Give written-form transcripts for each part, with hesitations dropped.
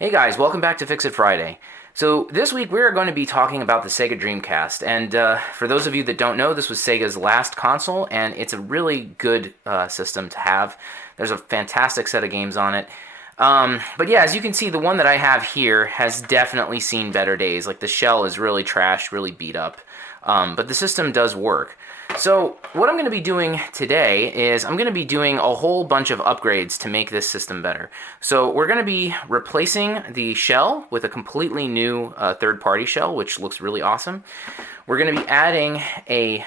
Hey guys, welcome back to Fix It Friday. So this week we're going to be talking about the Sega Dreamcast, and for those of you that don't know, this was Sega's last console, and it's a really good system to have. There's a fantastic set of games on it. But yeah, as you can see, the one that I have here has definitely seen better days. Like the shell is really trashed, really beat up, but the system does work. So what I'm going to be doing today is I'm going to be doing a whole bunch of upgrades to make this system better. So we're going to be replacing the shell with a completely new third-party shell, which looks really awesome. We're going to be adding a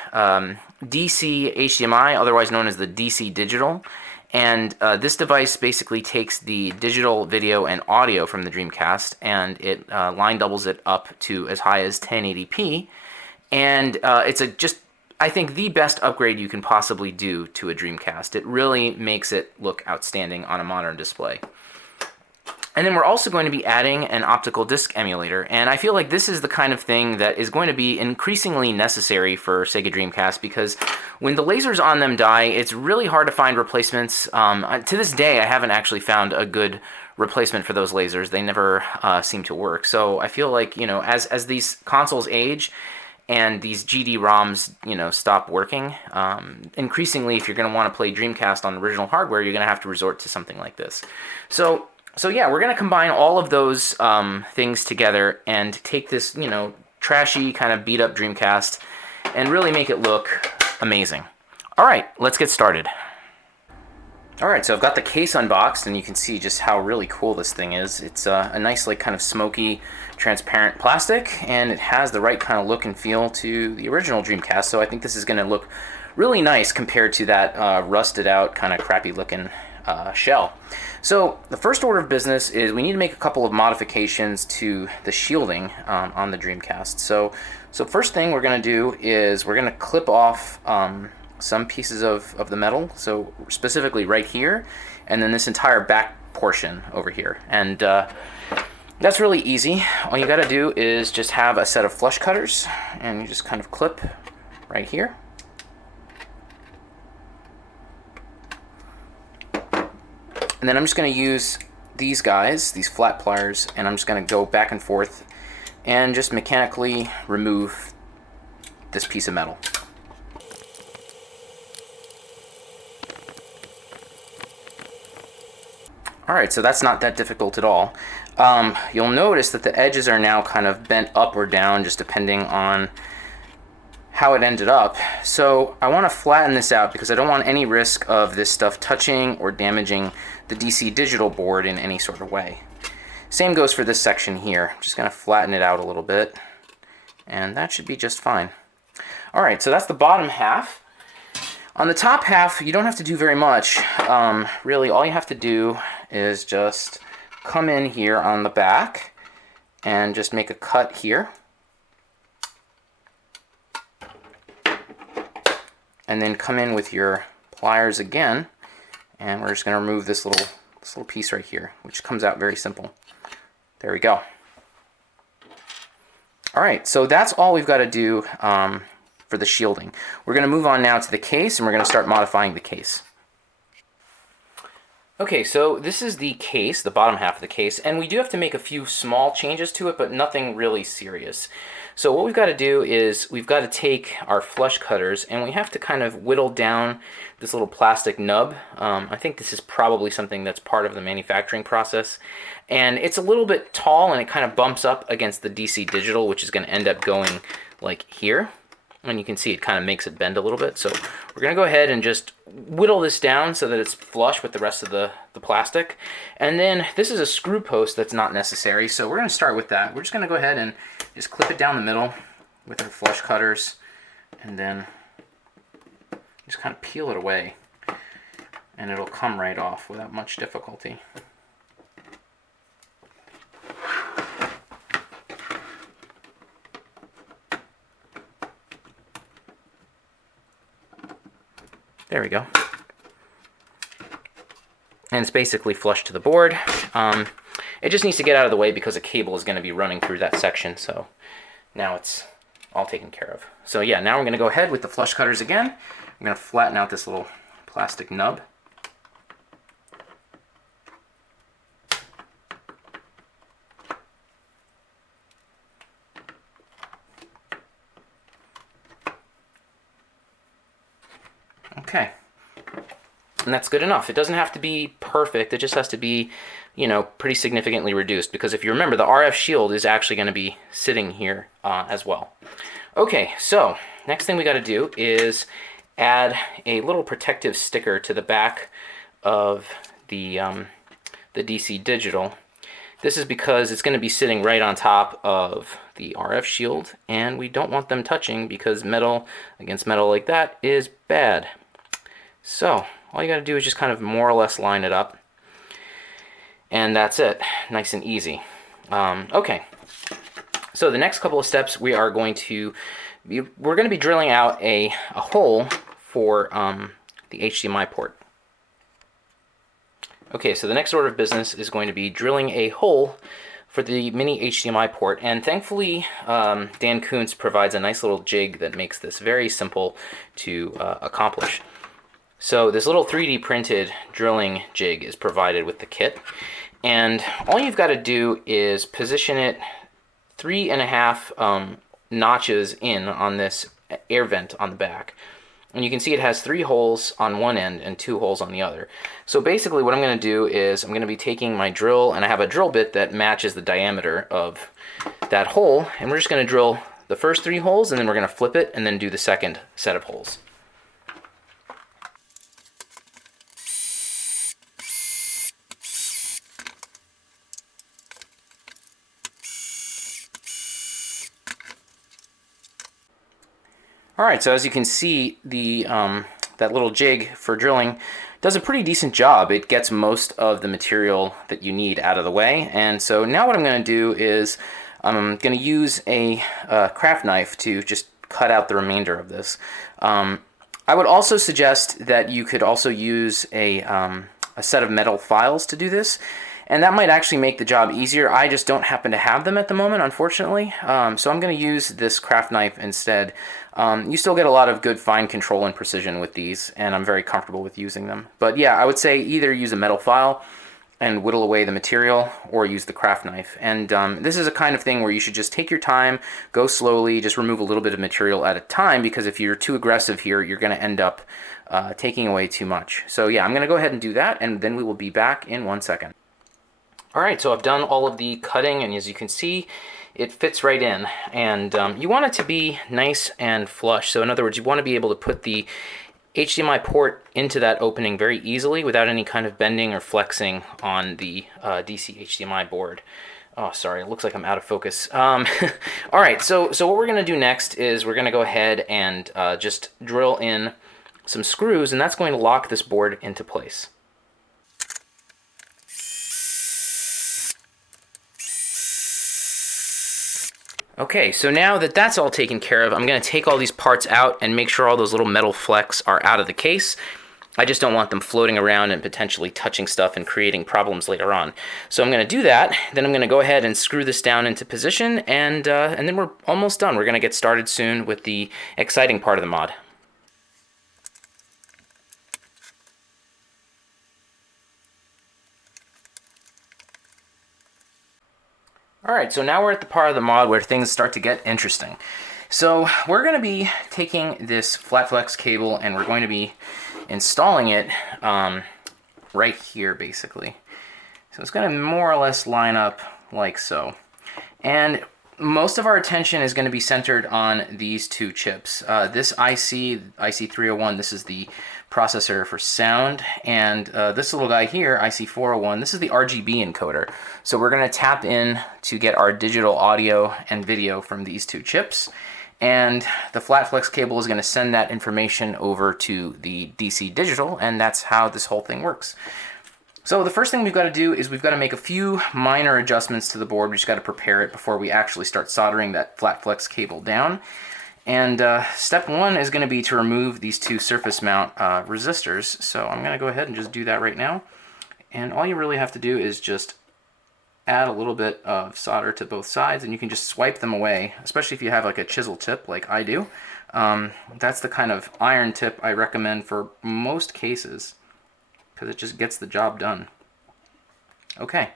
DC HDMI, otherwise known as the DCDigital. And this device basically takes the digital video and audio from the Dreamcast and it line doubles it up to as high as 1080p. And it's I think, the best upgrade you can possibly do to a Dreamcast. It really makes it look outstanding on a modern display. And then we're also going to be adding an optical disc emulator, and I feel like this is the kind of thing that is going to be increasingly necessary for Sega Dreamcast because when the lasers on them die, it's really hard to find replacements. To this day, I haven't actually found a good replacement for those lasers. They never seem to work. So I feel like, you know, as these consoles age, and these GD-ROMs, you know, stop working. Increasingly, if you're going to want to play Dreamcast on original hardware, you're going to have to resort to something like this. So yeah, we're going to combine all of those things together and take this, you know, trashy, kind of beat-up Dreamcast and really make it look amazing. All right, let's get started. All right, so I've got the case unboxed, and you can see just how really cool this thing is. It's a nice, like, kind of smoky, transparent plastic, and it has the right kind of look and feel to the original Dreamcast, so I think this is going to look really nice compared to that rusted out, kind of crappy-looking shell. So the first order of business is we need to make a couple of modifications to the shielding on the Dreamcast. So first thing we're going to do is we're going to clip off some pieces of the metal, so specifically right here, and then this entire back portion over here. And that's really easy. All you got to do is just have a set of flush cutters, and you just kind of clip right here. And then I'm just going to use these guys, these flat pliers, and I'm just going to go back and forth and just mechanically remove this piece of metal. Alright, so that's not that difficult at all. You'll notice that the edges are now kind of bent up or down, just depending on how it ended up. So I want to flatten this out because I don't want any risk of this stuff touching or damaging the DC digital board in any sort of way. Same goes for this section here. I'm just going to flatten it out a little bit, and that should be just fine. Alright, so that's the bottom half. On the top half, you don't have to do very much. Really, all you have to do is just come in here on the back and just make a cut here. And then come in with your pliers again, and we're just going to remove this little piece right here, which comes out very simple. There we go. Alright, so that's all we've got to do for the shielding. We're going to move on now to the case, and we're going to start modifying the case. Okay, so this is the case, the bottom half of the case, and we do have to make a few small changes to it, but nothing really serious. So what we've got to do is we've got to take our flush cutters, and we have to kind of whittle down this little plastic nub. I think this is probably something that's part of the manufacturing process, and it's a little bit tall, and it kind of bumps up against the DC Digital, which is going to end up going like here. And you can see it kind of makes it bend a little bit. So we're going to go ahead and just whittle this down so that it's flush with the rest of the plastic. And then this is a screw post that's not necessary, so we're going to start with that. We're just going to go ahead and just clip it down the middle with our flush cutters, and then just kind of peel it away, and it'll come right off without much difficulty. There we go. And it's basically flush to the board. It just needs to get out of the way because a cable is going to be running through that section, so now it's all taken care of. So yeah, now we're going to go ahead with the flush cutters again. I'm going to flatten out this little plastic nub. Okay. And that's good enough. It doesn't have to be perfect. It just has to be, you know, pretty significantly reduced, because if you remember, the RF shield is actually going to be sitting here as well. Okay, so next thing we got to do is add a little protective sticker to the back of the DC Digital. This is because it's going to be sitting right on top of the RF shield, and we don't want them touching because metal against metal like that is bad. So all you got to do is just kind of more or less line it up, and that's it. Nice and easy. Okay, so the next couple of steps we're going to be drilling out a hole for the HDMI port. Okay, so the next order of business is going to be drilling a hole for the mini HDMI port, and thankfully Dan Kuntz provides a nice little jig that makes this very simple to accomplish. So this little 3D printed drilling jig is provided with the kit, and all you've got to do is position it 3.5 notches in on this air vent on the back. And you can see it has 3 holes on one end and 2 holes on the other. So basically what I'm going to do is I'm going to be taking my drill, and I have a drill bit that matches the diameter of that hole, and we're just going to drill the first 3 holes, and then we're going to flip it and then do the second set of holes. Alright, so as you can see, the that little jig for drilling does a pretty decent job. It gets most of the material that you need out of the way, and so now what I'm going to do is I'm going to use a craft knife to just cut out the remainder of this. I would also suggest that you could also use a set of metal files to do this, and that might actually make the job easier. I just don't happen to have them at the moment, unfortunately, so I'm going to use this craft knife instead. You still get a lot of good fine control and precision with these, and I'm very comfortable with using them. But yeah, I would say either use a metal file and whittle away the material, or use the craft knife. And this is a kind of thing where you should just take your time, go slowly, just remove a little bit of material at a time, because if you're too aggressive here, you're going to end up taking away too much. So yeah, I'm going to go ahead and do that, and then we will be back in 1 second. Alright, so I've done all of the cutting, and as you can see, it fits right in. And you want it to be nice and flush. So in other words, you want to be able to put the HDMI port into that opening very easily without any kind of bending or flexing on the DC HDMI board. Oh, sorry, it looks like I'm out of focus. Alright, so what we're going to do next is we're going to go ahead and just drill in some screws, and that's going to lock this board into place. Okay, so now that that's all taken care of, I'm going to take all these parts out and make sure all those little metal flecks are out of the case. I just don't want them floating around and potentially touching stuff and creating problems later on. So I'm going to do that, then I'm going to go ahead and screw this down into position, and then we're almost done. We're going to get started soon with the exciting part of the mod. Alright, so now we're at the part of the mod where things start to get interesting. So we're going to be taking this flat flex cable and we're going to be installing it right here, basically. So it's going to more or less line up like so. And most of our attention is going to be centered on these 2 chips. This IC301, this is the processor for sound, and this little guy here, IC401, this is the RGB encoder. So we're going to tap in to get our digital audio and video from these 2 chips, and the flat flex cable is going to send that information over to the DC Digital, and that's how this whole thing works. So the first thing we've got to do is we've got to make a few minor adjustments to the board. We just got to prepare it before we actually start soldering that flat flex cable down. And step 1 is going to be to remove these 2 surface mount resistors. So I'm going to go ahead and just do that right now. And all you really have to do is just add a little bit of solder to both sides, and you can just swipe them away, especially if you have like a chisel tip like I do. That's the kind of iron tip I recommend for most cases, because it just gets the job done. Okay,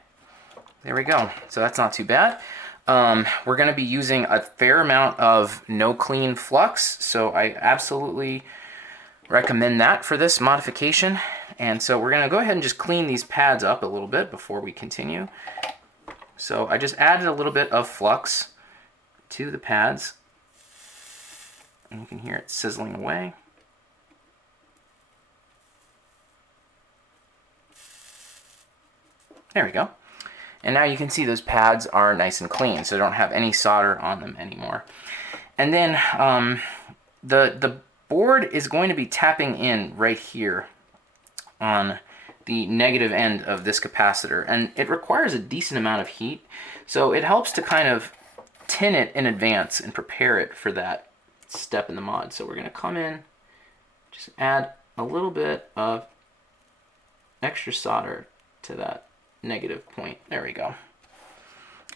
there we go. So that's not too bad. We're going to be using a fair amount of no clean flux, so I absolutely recommend that for this modification. And so we're going to go ahead and just clean these pads up a little bit before we continue. So I just added a little bit of flux to the pads, and you can hear it sizzling away. There we go. And now you can see those pads are nice and clean, so they don't have any solder on them anymore. And then the board is going to be tapping in right here on the negative end of this capacitor, and it requires a decent amount of heat, so it helps to kind of tin it in advance and prepare it for that step in the mod. So we're going to come in, just add a little bit of extra solder to that negative point. There we go.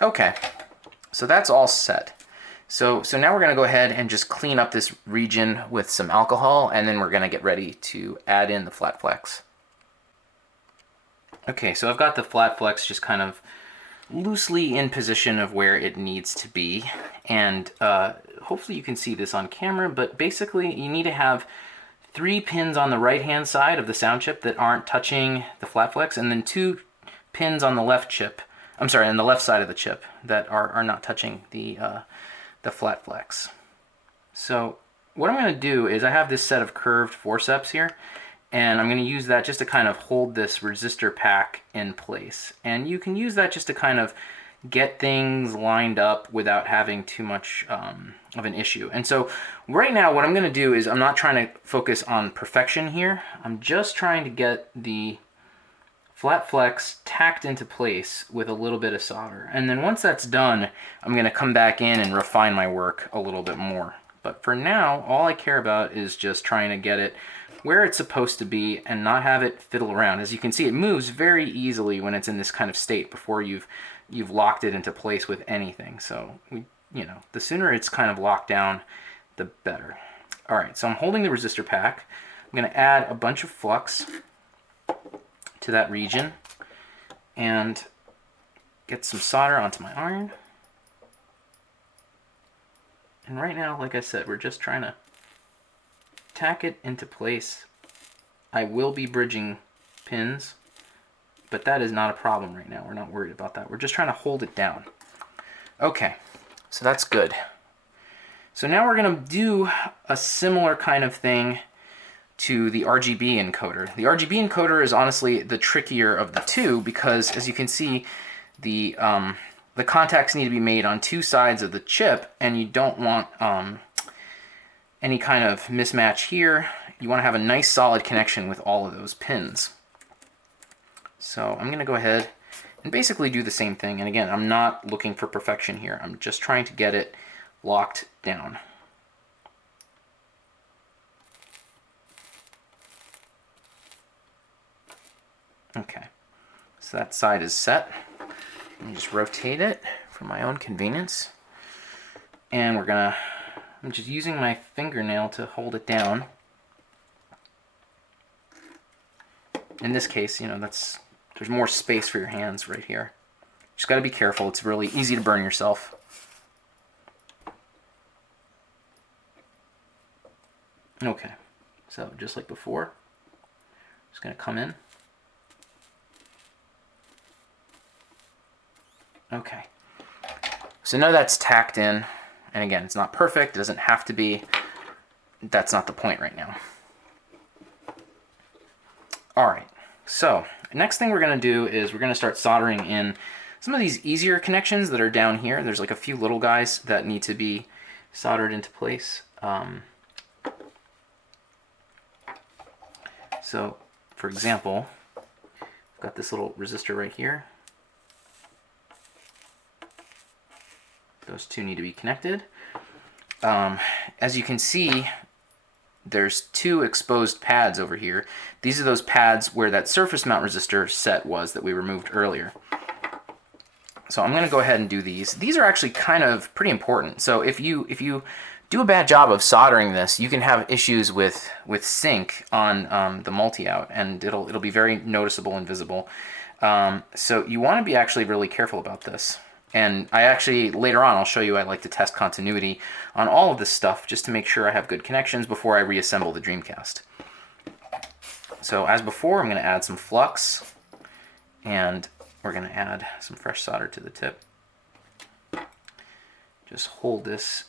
Okay, so that's all set. So now we're going to go ahead and just clean up this region with some alcohol, and then we're going to get ready to add in the flat flex. Okay, so I've got the flat flex just kind of loosely in position of where it needs to be, and hopefully you can see this on camera, but basically you need to have 3 pins on the right hand side of the sound chip that aren't touching the flat flex, and then 2 pins on the left chip, on the left side of the chip that are not touching the flat flex. So what I'm going to do is I have this set of curved forceps here, and I'm going to use that just to kind of hold this resistor pack in place. And you can use that just to kind of get things lined up without having too much of an issue. And so right now what I'm going to do is I'm not trying to focus on perfection here. I'm just trying to get the flat flex tacked into place with a little bit of solder. And then once that's done, I'm going to come back in and refine my work a little bit more. But for now, all I care about is just trying to get it where it's supposed to be and not have it fiddle around. As you can see, it moves very easily when it's in this kind of state before you've locked it into place with anything. So the sooner it's kind of locked down, the better. All right, so I'm holding the resistor pack. I'm going to add a bunch of flux to that region and get some solder onto my iron. And right now, like I said, we're just trying to tack it into place. I will be bridging pins, but that is not a problem right now. We're not worried about that. We're just trying to hold it down. Okay, so that's good. So now we're going to do a similar kind of thing to the RGB encoder. The RGB encoder is honestly the trickier of the two because, as you can see, the contacts need to be made on 2 sides of the chip, and you don't want any kind of mismatch here. You want to have a nice solid connection with all of those pins. So I'm going to go ahead and basically do the same thing. And again, I'm not looking for perfection here. I'm just trying to get it locked down. Okay, so that side is set. Let me just rotate it for my own convenience. And I'm just using my fingernail to hold it down. In this case, there's more space for your hands right here. Just got to be careful. It's really easy to burn yourself. Okay, so just like before, just going to come in. Okay, so now that's tacked in, and again, it's not perfect, it doesn't have to be. That's not the point right now. Alright, so next thing we're going to do is we're going to start soldering in some of these easier connections that are down here. There's like a few little guys that need to be soldered into place. So, for example, I've got this little resistor right here. Those two need to be connected. As you can see, there's 2 exposed pads over here. These are those pads where that surface mount resistor set was that we removed earlier. So I'm going to go ahead and do these. These are actually kind of pretty important. So if you do a bad job of soldering this, you can have issues with sync on the multi-out, and it'll be very noticeable and visible. So you want to be actually really careful about this. And I actually, later on, I'll show you I like to test continuity on all of this stuff just to make sure I have good connections before I reassemble the Dreamcast. So as before, I'm going to add some flux, and we're going to add some fresh solder to the tip. Just hold this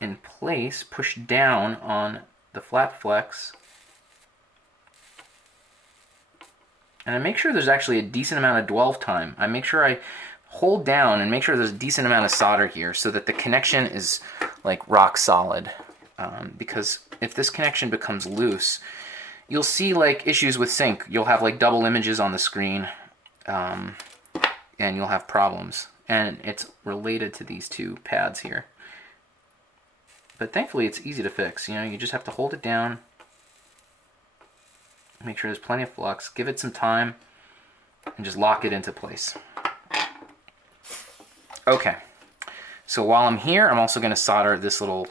in place, push down on the flat flex, and I make sure there's actually a decent amount of dwell time. I make sure I hold down and make sure there's a decent amount of solder here so that the connection is like rock solid. Because if this connection becomes loose, you'll see like issues with sync. You'll have like double images on the screen, and you'll have problems. And it's related to these two pads here. But thankfully it's easy to fix. You know, you just have to hold it down, make sure there's plenty of flux, give it some time, and just lock it into place. Okay, so while I'm here, I'm also going to solder this little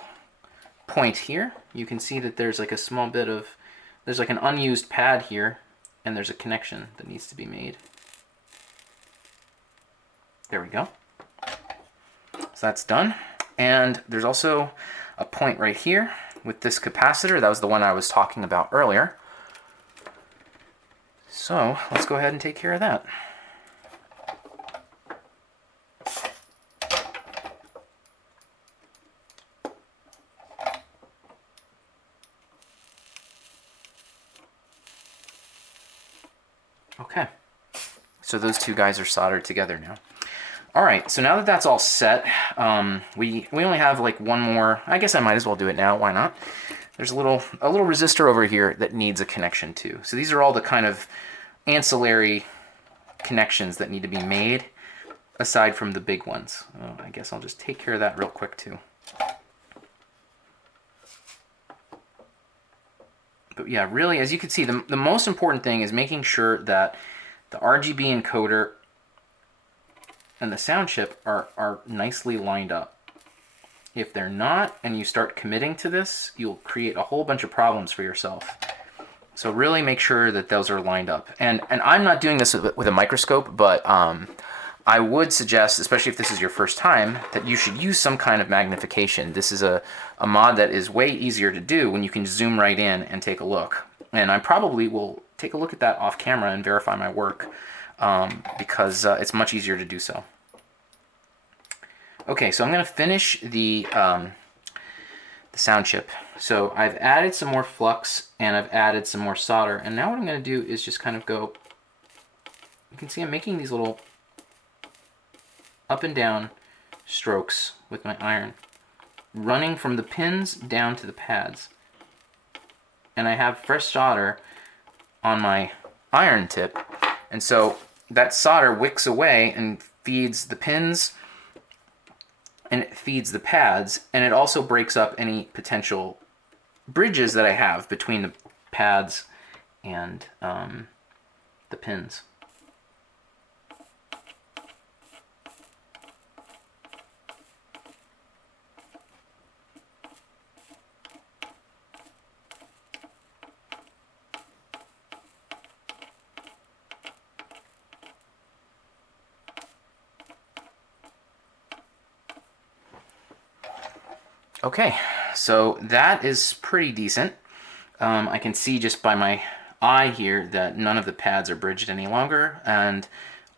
point here. You can see that there's like a small bit of, there's like an unused pad here, and there's a connection that needs to be made. There we go. So that's done. And there's also a point right here with this capacitor. That was the one I was talking about earlier. So let's go ahead and take care of that. Okay, so those two guys are soldered together now. All right, so now that that's all set, we only have like one more. I guess I might as well do it now. Why not? There's a little resistor over here that needs a connection too. So these are all the kind of ancillary connections that need to be made aside from the big ones. I guess I'll just take care of that real quick too. But yeah, really, as you can see, the most important thing is making sure that the RGB encoder and the sound chip are nicely lined up. If they're not, and you start committing to this, you'll create a whole bunch of problems for yourself. So really make sure that those are lined up. And I'm not doing this with a microscope, but I would suggest, especially if this is your first time, that you should use some kind of magnification. This is a mod that is way easier to do when you can zoom right in and take a look. And I probably will take a look at that off camera and verify my work, because it's much easier to do so. Okay, so I'm going to finish the sound chip. So I've added some more flux and I've added some more solder. And now what I'm going to do is just kind of go, you can see I'm making these little up and down strokes with my iron, running from the pins down to the pads. And I have fresh solder on my iron tip. And so that solder wicks away and feeds the pins, and it feeds the pads, and it also breaks up any potential bridges that I have between the pads and the pins. Okay, so that is pretty decent. I can see just by my eye here that none of the pads are bridged any longer, and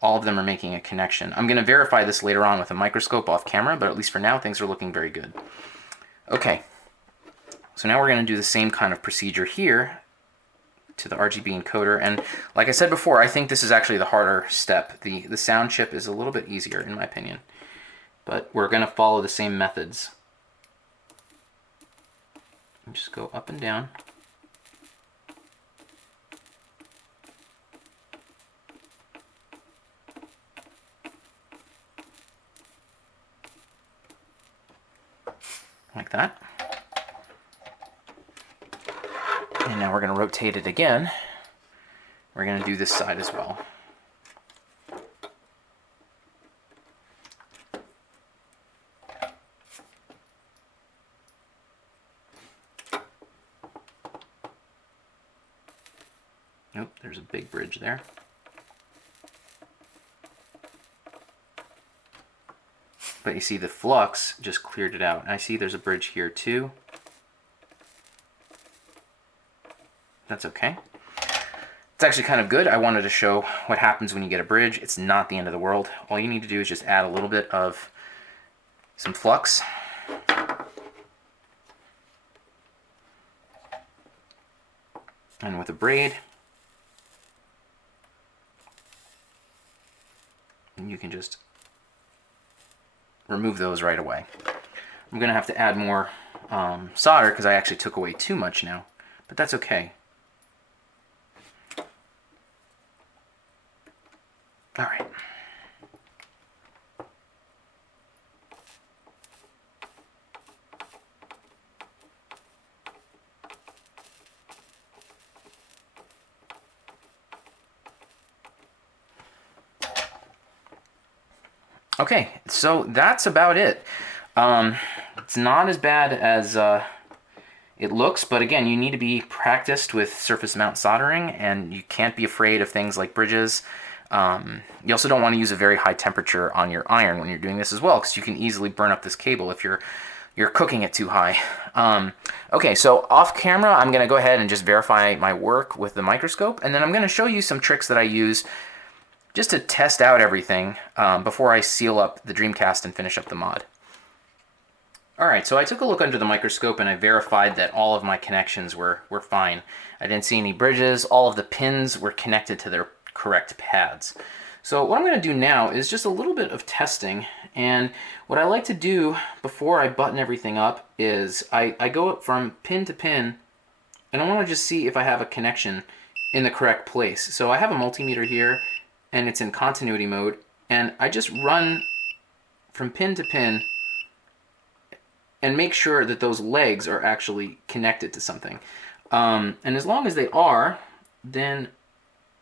all of them are making a connection. I'm going to verify this later on with a microscope off camera, but at least for now, things are looking very good. Okay, so now we're going to do the same kind of procedure here to the RGB encoder, and like I said before, I think this is actually the harder step. The sound chip is a little bit easier, in my opinion, but we're going to follow the same methods. Just go up and down. Like that. And now we're going to rotate it again. We're going to do this side as well. Nope, there's a big bridge there. But you see the flux just cleared it out. And I see there's a bridge here too. That's okay. It's actually kind of good. I wanted to show what happens when you get a bridge. It's not the end of the world. All you need to do is just add a little bit of some flux. And with a braid, you can just remove those right away. I'm going to have to add more solder because I actually took away too much now, but that's okay. All right. Okay, so that's about it. It's not as bad as it looks, but again, you need to be practiced with surface mount soldering, and you can't be afraid of things like bridges. You also don't want to use a very high temperature on your iron when you're doing this as well, because you can easily burn up this cable if you're cooking it too high. Okay, so off camera, I'm going to go ahead and just verify my work with the microscope, and then I'm going to show you some tricks that I use just to test out everything before I seal up the Dreamcast and finish up the mod. Alright, so I took a look under the microscope and I verified that all of my connections were fine. I didn't see any bridges, all of the pins were connected to their correct pads. So what I'm going to do now is just a little bit of testing, and what I like to do before I button everything up is I go up from pin to pin, and I want to just see if I have a connection in the correct place. So I have a multimeter here, and it's in continuity mode, and I just run from pin to pin and make sure that those legs are actually connected to something. And as long as they are, then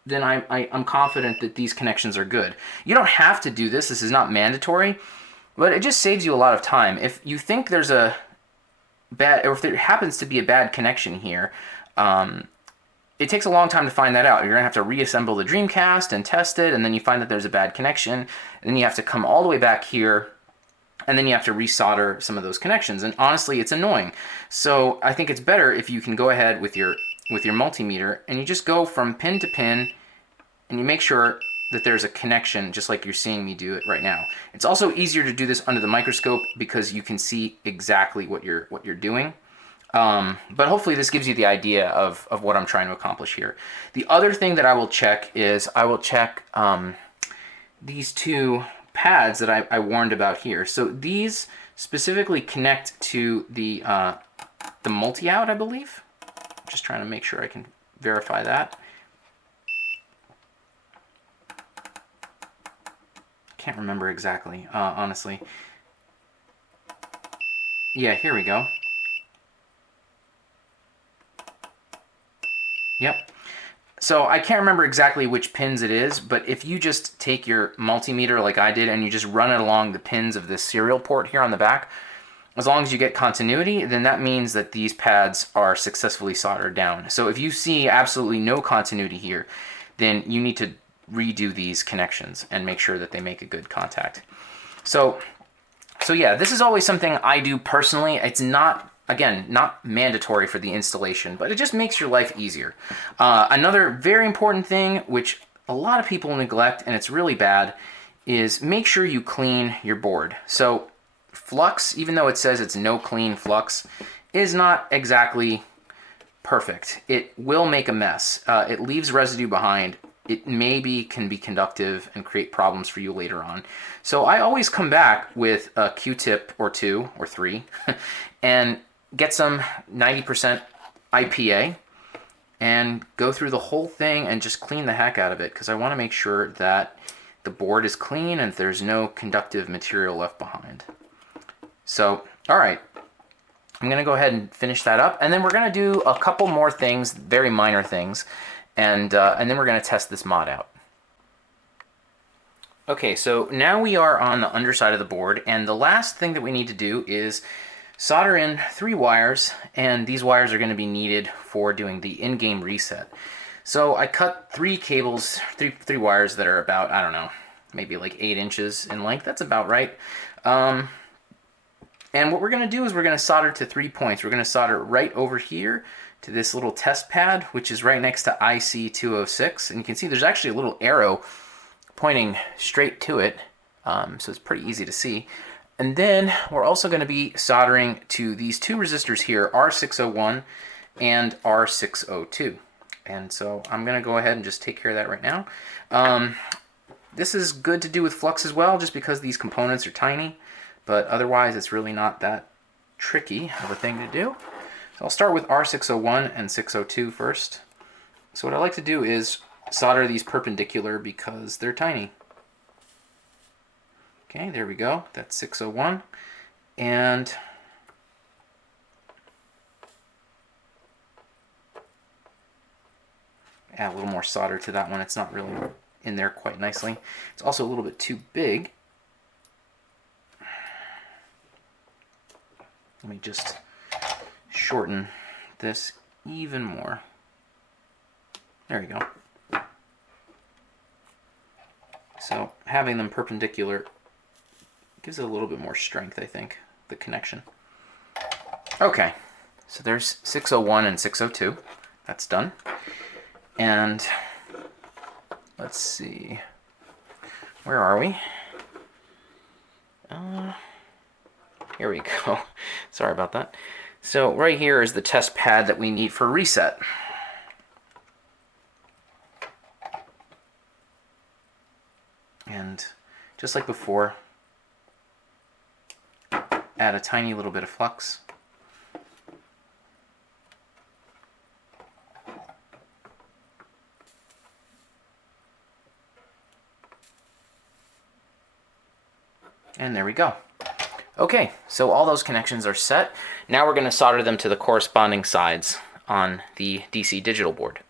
I'm confident that these connections are good. You don't have to do this. This is not mandatory, but it just saves you a lot of time. If you think there's a bad, or if there happens to be a bad connection here, it takes a long time to find that out. You're gonna have to reassemble the Dreamcast and test it, and then you find that there's a bad connection, and then you have to come all the way back here, and then you have to resolder some of those connections. And honestly, it's annoying. So I think it's better if you can go ahead with your multimeter and you just go from pin to pin, and you make sure that there's a connection, just like you're seeing me do it right now. It's also easier to do this under the microscope because you can see exactly what you're doing. But hopefully this gives you the idea of what I'm trying to accomplish here. The other thing that I will check is I will check these two pads that I warned about here. So these specifically connect to the multi-out, I believe. Just trying to make sure I can verify that. Can't remember exactly, honestly. Yeah, here we go. Yep. So I can't remember exactly which pins it is, but if you just take your multimeter like I did and you just run it along the pins of this serial port here on the back, as long as you get continuity, then that means that these pads are successfully soldered down. So if you see absolutely no continuity here, then you need to redo these connections and make sure that they make a good contact. So yeah, this is always something I do personally. It's not, again, not mandatory for the installation, but it just makes your life easier. Another very important thing, which a lot of people neglect, and it's really bad, is make sure you clean your board. So flux, even though it says it's no clean flux, is not exactly perfect. It will make a mess. It leaves residue behind. It maybe can be conductive and create problems for you later on. So I always come back with a Q-tip or 2 or 3 and get some 90% IPA and go through the whole thing and just clean the heck out of it, because I want to make sure that the board is clean and there's no conductive material left behind. So, all right, I'm going to go ahead and finish that up, and then we're going to do a couple more things, very minor things, and then we're going to test this mod out. Okay, so now we are on the underside of the board, and the last thing that we need to do is solder in 3 wires, and these wires are going to be needed for doing the in-game reset. So I cut 3 cables, three wires that are about, I don't know, maybe like 8 inches in length. That's about right. And what we're going to do is we're going to solder to 3 points. We're going to solder right over here to this little test pad, which is right next to IC206. And you can see there's actually a little arrow pointing straight to it, so it's pretty easy to see. And then we're also going to be soldering to these two resistors here, R601 and R602. And so I'm going to go ahead and just take care of that right now. This is good to do with flux as well, just because these components are tiny, but otherwise it's really not that tricky of a thing to do. So I'll start with R601 and 602 first. So what I like to do is solder these perpendicular because they're tiny. Okay, there we go. That's 601. And add a little more solder to that one. It's not really in there quite nicely. It's also a little bit too big. Let me just shorten this even more. There you go. So having them perpendicular gives it a little bit more strength, I think, the connection. Okay, so there's 601 and 602. That's done. And let's see, where are we? Here we go. Sorry about that. So right here is the test pad that we need for reset. And just like before, add a tiny little bit of flux. And there we go. Okay, so all those connections are set. Now we're going to solder them to the corresponding sides on the DCDigital board.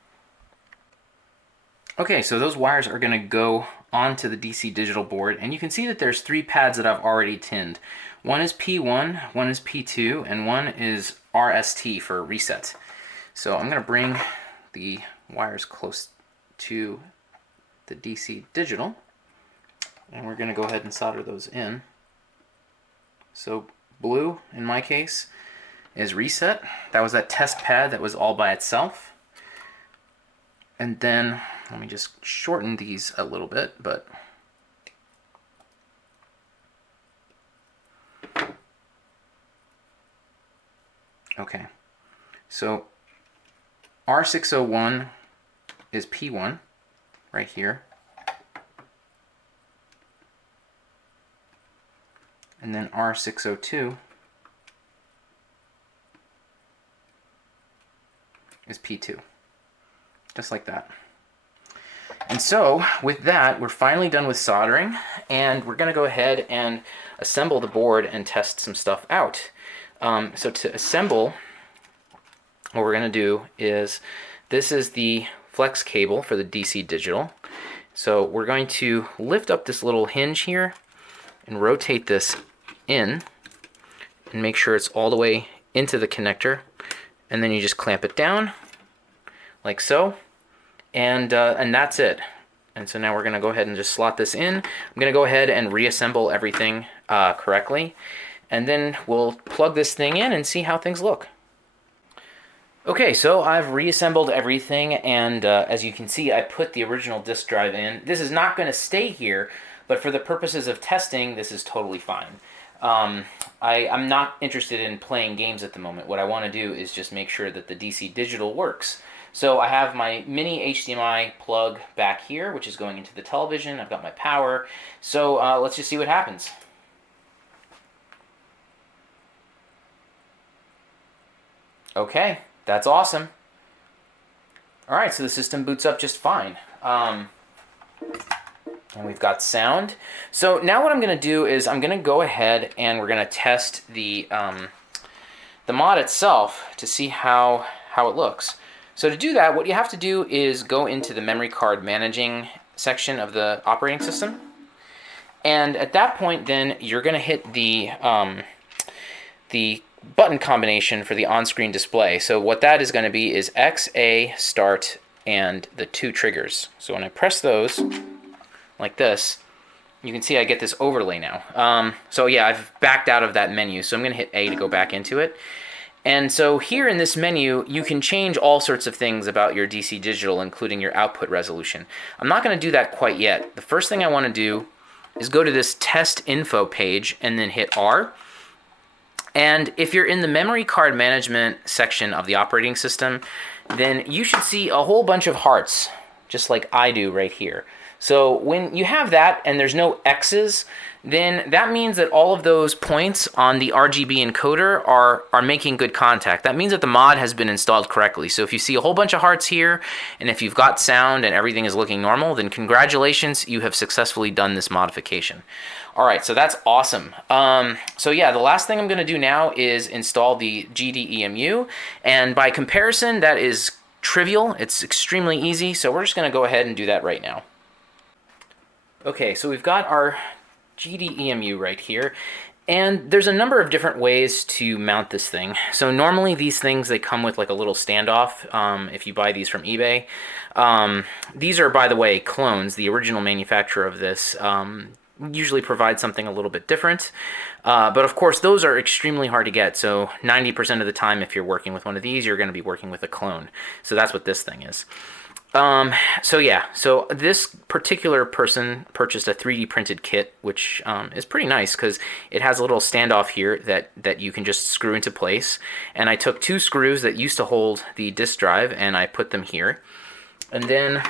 Okay, so those wires are going to go onto the DCDigital board, and you can see that there's 3 pads that I've already tinned. One is P1, one is P2, and one is RST for reset. So I'm going to bring the wires close to the DCDigital, and we're going to go ahead and solder those in. So blue, in my case, is reset. That was that test pad that was all by itself. And then, let me just shorten these a little bit, but okay. So R601 is P1 right here. And then R602 is P2, just like that. And so with that, we're finally done with soldering, and we're going to go ahead and assemble the board and test some stuff out. So to assemble, what we're going to do is, this is the flex cable for the DCDigital. So we're going to lift up this little hinge here and rotate this in and make sure it's all the way into the connector, and then you just clamp it down like so, and that's it. And so now we're going to go ahead and just slot this in. I'm going to go ahead and reassemble everything correctly, and then we'll plug this thing in and see how things look. Okay, so I've reassembled everything, and as you can see, I put the original disk drive in. This is not going to stay here, but for the purposes of testing, this is totally fine. I'm not interested in playing games at the moment. What I want to do is just make sure that the DCDigital works. So I have my mini HDMI plug back here, which is going into the television. I've got my power. So let's just see what happens. Okay, that's awesome. All right, so the system boots up just fine. And we've got sound. So now what I'm going to do is I'm going to go ahead and we're going to test the mod itself to see how it looks. So to do that, what you have to do is go into the memory card managing section of the operating system. And at that point, then you're going to hit the button combination for the on-screen display. So what that is going to be is X, A, Start, and the 2 triggers. So when I press those like this, you can see I get this overlay now. So yeah, I've backed out of that menu, so I'm going to hit A to go back into it. And so here in this menu, you can change all sorts of things about your DC Digital, including your output resolution. I'm not going to do that quite yet. The first thing I want to do is go to this test info page and then hit R. And if you're in the memory card management section of the operating system, then you should see a whole bunch of hearts, just like I do right here. So when you have that and there's no X's, then that means that all of those points on the RGB encoder are making good contact. That means that the mod has been installed correctly. So if you see a whole bunch of hearts here, and if you've got sound and everything is looking normal, then congratulations, you have successfully done this modification. All right, so that's awesome. So yeah, the last thing I'm gonna do now is install the GDEMU, and by comparison, that is trivial. It's extremely easy, so we're just gonna go ahead and do that right now. Okay, so we've got our GDEMU right here, and there's a number of different ways to mount this thing. So normally these things, they come with like a little standoff if you buy these from eBay. These are, by the way, clones. The original manufacturer of this usually provides something a little bit different. But of course, those are extremely hard to get. So 90% of the time, if you're working with one of these, you're going to be working with a clone. So that's what this thing is. So yeah, so this particular person purchased a 3D printed kit, which is pretty nice because it has a little standoff here that you can just screw into place. And I took 2 screws that used to hold the disk drive and I put them here. And then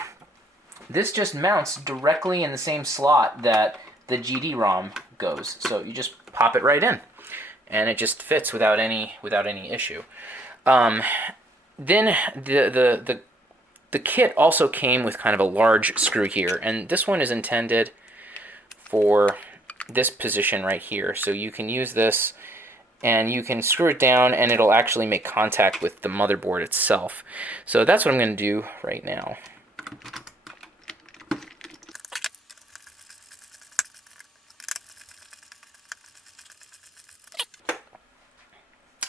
this just mounts directly in the same slot that the GD-ROM goes. So you just pop it right in and it just fits without any issue. Then the kit also came with kind of a large screw here, and this one is intended for this position right here. So you can use this and you can screw it down and it'll actually make contact with the motherboard itself. So that's what I'm going to do right now.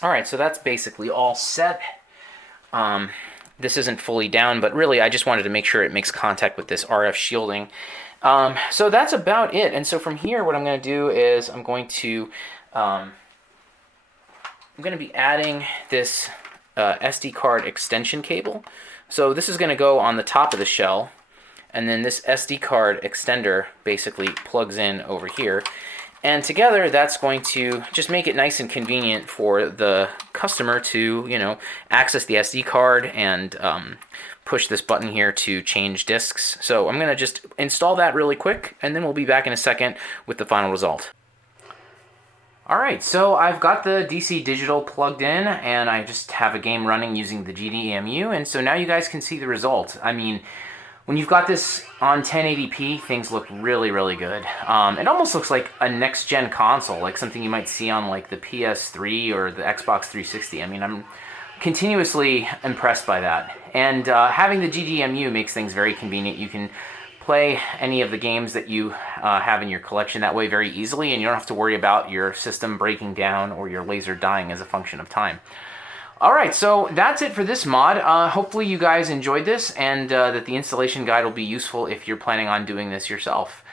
All right, so that's basically all set. This isn't fully down, but really I just wanted to make sure it makes contact with this RF shielding. So that's about it. And so from here, what I'm going to do is I'm going to be adding this SD card extension cable. So this is going to go on the top of the shell, and then this SD card extender basically plugs in over here. And together, that's going to just make it nice and convenient for the customer to, you know, access the SD card and push this button here to change disks. So I'm going to just install that really quick, and then we'll be back in a second with the final result. All right, so I've got the DC Digital plugged in, and I just have a game running using the GDEMU, and so now you guys can see the result. I mean, when you've got this on 1080p, things look really, really good. It almost looks like a next-gen console, like something you might see on like the PS3 or the Xbox 360. I mean, I'm continuously impressed by that. And having the GDEMU makes things very convenient. You can play any of the games that you have in your collection that way very easily, and you don't have to worry about your system breaking down or your laser dying as a function of time. Alright, so that's it for this mod. Hopefully you guys enjoyed this, and that the installation guide will be useful if you're planning on doing this yourself.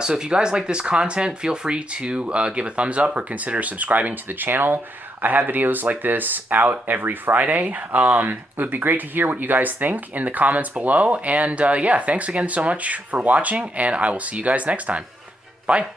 So if you guys like this content, feel free to give a thumbs up or consider subscribing to the channel. I have videos like this out every Friday. It would be great to hear what you guys think in the comments below. And yeah, thanks again so much for watching, and I will see you guys next time. Bye!